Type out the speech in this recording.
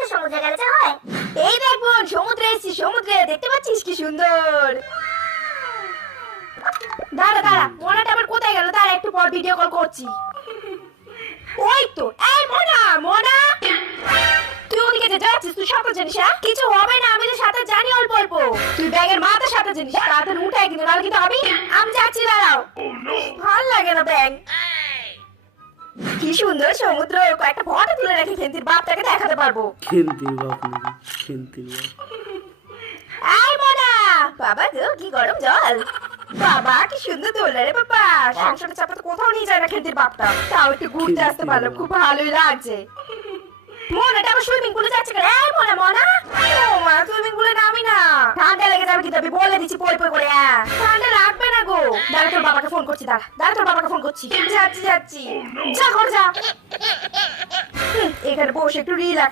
তো সমুদ্রে গেলে যা হয়। এই দেখ বোন, সমুদ্রে এসেছি, সমুদ্রে দেখতে পাচ্ছিস কি সুন্দর। দাঁড়া দাঁড়া, মোনাটা আবার কোথায় গেল? দাঁড়া, একটু পর ভিডিও কল করছি। ওই তো, এই মোনা, মোনা তুই ওদিকে যে যাচ্ছিস, তুই সাঁতার জানিস? কিছু হবে না, আমি তো সাঁতার জানি অল্প অল্প। তুই ব্যাগের মাথা সাঁতার জানিস, তাড়াতাড়ি উঠাই কিন্তু, নাহলে কিন্তু আমি যাচ্ছি, দাঁড়াও। ভাল লাগে না ব্যাগ। কি সুন্দর সমুদ্র, কয়েকটা ফটো তুলে রেখে খেন্তির বাপটাকে দেখাতে পারবো। খেন্তির বাপ নাকি? খেন্তির বাপ। এই মোনা, বাবা গো কি গরম জল। বাবা কি সুন্দর দোলনা রে বাবা, সংসারের চাপা তো কোথাও নিয়ে যায় না খেন্তির বাপটা। তাও একটু ঘুরতে আসতে পারলাম, খুব ভালোই লাগছে। মোনাটা আবার সুইমিং পুলে যাচ্ছে কেন? এই মোনা, মোনা ও মা, সুইমিং পুলে নামি না, ঠান্ডা লেগে যাবে কিন্তু, আমি বলে দিচ্ছি পই পই করে। ঠান্ডা লাগবে না গো। দাঁড়া, তোর বাবাকে ফোন করছি, দাঁড়া দাঁড়া, তোর বাবাকে ফোন করছি। যাচ্ছি যাচ্ছি, যা ঘর যা। এখানে বসে একটু রিল্যাক্স